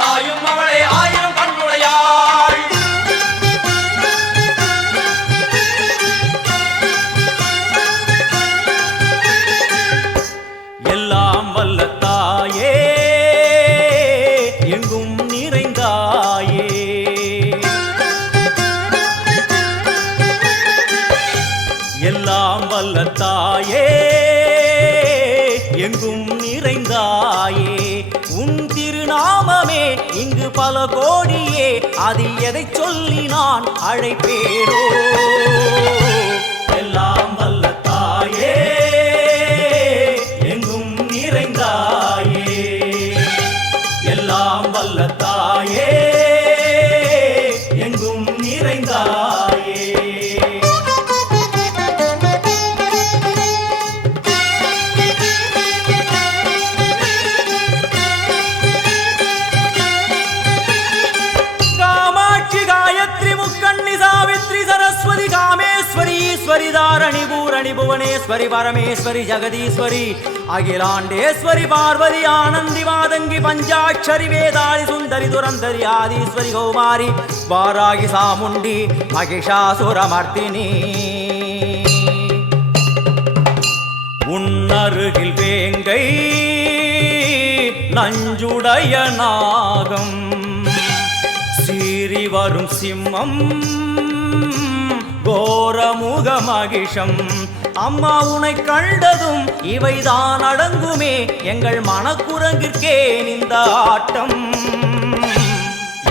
தாயும் அவளே ஆயிரம் கண்ணுடையாள். எல்லாம் வல்ல தாயே எங்கும் நிறைந்தாயே, எல்லாம் வல்ல தாயே எங்கும் நிறைந்தாயே. உன் திருநாமமே இங்கு பல கோடியே, அதில் எதை சொல்லி நான் அழைப்பேனோ. எல்லாம் வல்ல தாயே எங்கும் நிறைந்தாயே, எல்லாம் வல்ல தாயே எங்கும் நிறைந்தாயே. सरस्वती कामेश्वरी ईश्वरी धारणी पूरणी भुवनेश्वरी परमेश्वरी जगदीश्वरी अखिलांडेश्वरी पार्वती आनंदी मादंगी पंचाक्षरी वेदाली सुंदरी दुरंधरी आदिश्वरी कौमारी वारागी सामुंडी महिषासुरमर्दिनी. உன்னருகில் வேங்கை நஞ்சுடைய நாகம், சீறி வரும் சிம்மம் கோரமுக மகிஷம். அம்மா உனை கண்டதும் இவைதான் அடங்குமே, எங்கள் மனக்குரங்கிற்கே இந்த ஆட்டம்.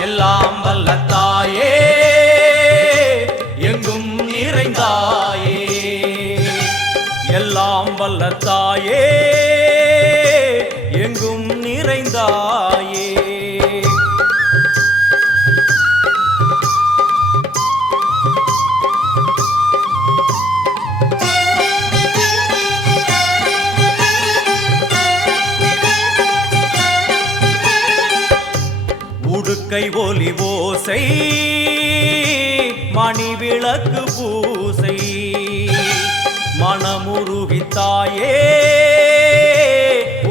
எல்லாம் வல்ல தாயே எங்கும் நிறைந்தாயே, எல்லாம் வல்ல தாயே எங்கும் நிறைந்தாயே. உடுக்கை ஒலி ஓசை மணி விளக்கு பூசை, மனமுருகித்தாயே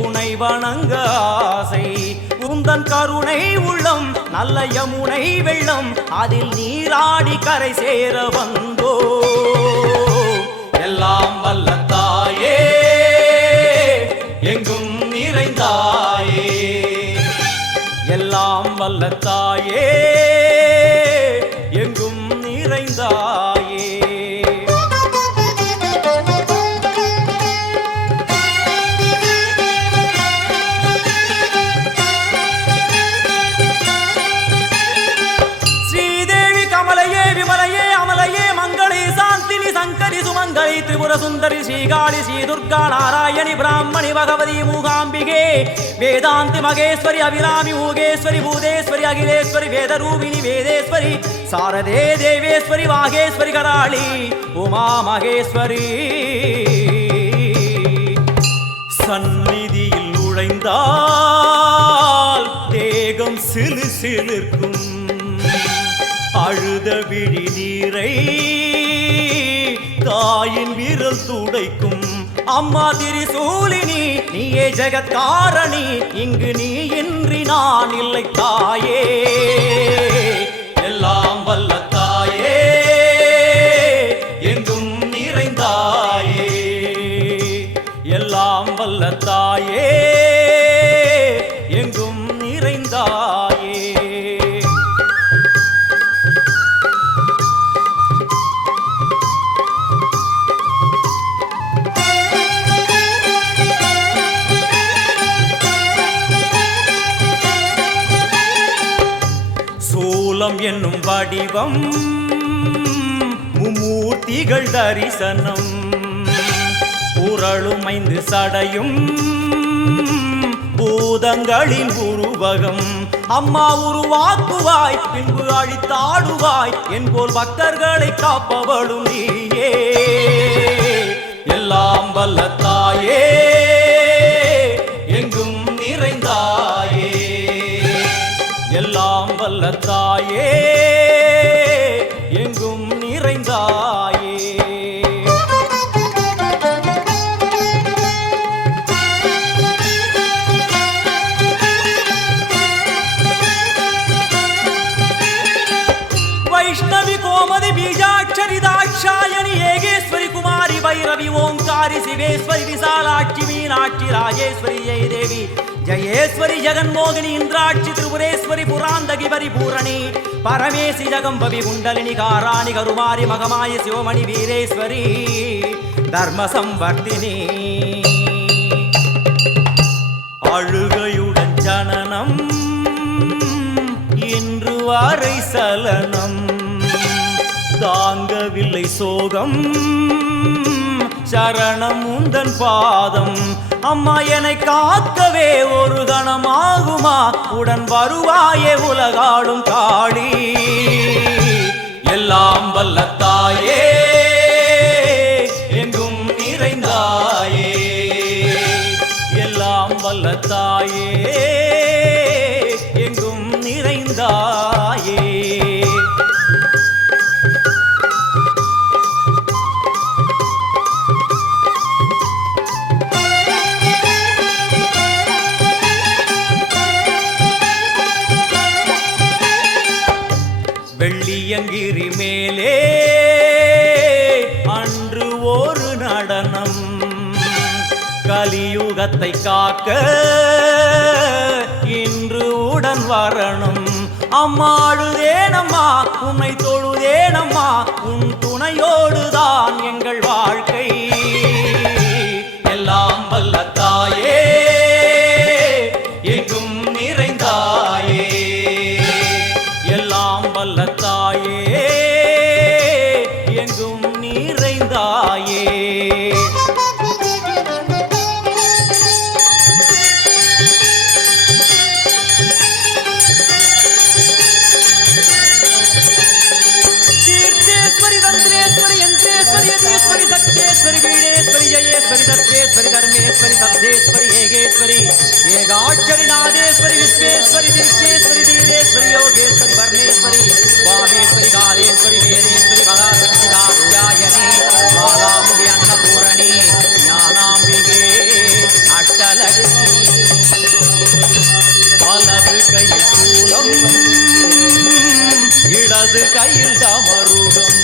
உனை வணங்க ஆசை. உந்தன் கருணை உள்ளம் நல்ல யமுனை வெள்ளம், அதில் நீராடி கரை சேர வந்தோ. எல்லாம் வல்ல தாயே எங்கும் நிறைந்தாயே, எல்லாம் வல்ல தாயே எங்கும் நிறைந்தாயே. ஸ்ரீதேவி கமலையே விமலையே அமலையே மங்களே சாந்தினி சங்கரி சுமங்கலி திரிபுர சுந்தரி ஸ்ரீகாளி ஸ்ரீ துர்கா நாராயணி பிராமணி பகவதி மூகாம்பிகே வேதாந்தி மகேஸ்வரி அபிராமி மூகேஸ்வரி பூதேஸ்வரி அகிலேஸ்வரி வேதரூபிணி வேதேஸ்வரி சாரதே தேவேஸ்வரி வாகேஸ்வரி கராளி உமா மகேஸ்வரி. சந்நிதியில் நுழைந்தால் தேகம் சிலு சிலிர்க்கும், அழுத விழி நீரை தாயின் விரல் துடைக்கும். அம்மா திரிசூலினி நீயே ஜெகத்காரணி, இங்கு நீ இன்றி நான் இல்லை தாயே. எல்லாம் வல்ல தாயே எங்கும் நிறைந்தாயே, எல்லாம் வல்ல தாயே எங்கும் நிறைந்தாயே. சூலம் என்னும் வடிவம் மும்மூர்த்திகள் தரிசனம், புரளும் 5 சடையும் பூதங்களின் உருவகம். அம்மா உருவாக்குவாய் பின்பு அழித்தாடுவாய், என்போல் பக்தர்களை காப்பவளும் நீயே. எல்லாம் வல்ல தாயே எங்கும் நிறைந்தாயே, எல்லாம் வல்ல தாயே எங்கும் நிறைந்தாயே. வைஷ்ணவி கோமதி பீஜாட்சரி தாட்சாயணி ஏகேஸ்வரி குமாரி பைரவி ஓங்காரி சிவேஸ்வரி விசாலாட்சி மீனாட்சி ராஜேஸ்வரி ஜெயதேவி ஜயேஸ்வரி ஜெகன்மோகினி இந்திராட்சி திரிபுரேஸ்வரி புராந்தகி பரிபூரணி பரமேசி ஜகம்பவி குண்டலினி காராணி கருமாரி மகமாயி சிவமணி வீரேஸ்வரி தர்ம சம்வர்த்தினி அழுகையுடன் ஜனனம் இன்று வரை சலனம் தாங்கவில்லை சோகம் சரணம் உந்தன் பாதம் அம்மா என்னை காக்கவே ஒரு கணமாகுமா உடன் வருவாயே உலகாடும் காளி எல்லாம் வல்ல தாயே எங்கும் நிறைந்தாயே எல்லாம் வல்ல தாயே எங்கும் நிறைந்தாயே வெள்ளியங்கிரி மேலே அன்று ஒரு நடனம் கலியுகத்தை காக்க இன்று உடன் வரணும் அம்மாடுதேனம்மா உன்னை தொழுதேனம்மா உன் துணையோடுதான் எங்கள் வாழ்க்கை எல்லாம் வல்ல தாயே எங்கும் நிறைந்தாயே எல்லாம் வல்ல தாயே எங்கும் நிறைந்தாயே யதீஸ்வரி சக்தேஸ்வரி வீடேஸ்வரி ஜயேஸ்வரி தத்வேஸ்வரி தர்மேஸ்வரி சப்தேஸ்வரி ஏகேஸ்வரி ஏகாட்சரி நாதேஸ்வரி விஸ்வேஸ்வரி தீட்சேஸ்வரி தீரேஸ்வரி யோகேஸ்வரி வர்ணேஸ்வரி வாமேஸ்வரி காலேஸ்வரி வேதேஸ்வரி பராசக்தி காத்யாயனி பாலாமுகி அன்னபூரணி ஞானாம்பிகே அட்டலக்ஷ்மி வலது கையில் சூலம் இடது கையில் தமருகம்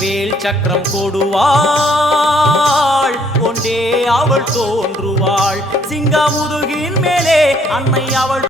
வேல் சக்கரம் கொடுவாள் கொண்டே அவள் தோன்றுவாள் சிங்கமுதுகின் மேலே அன்னை அவள்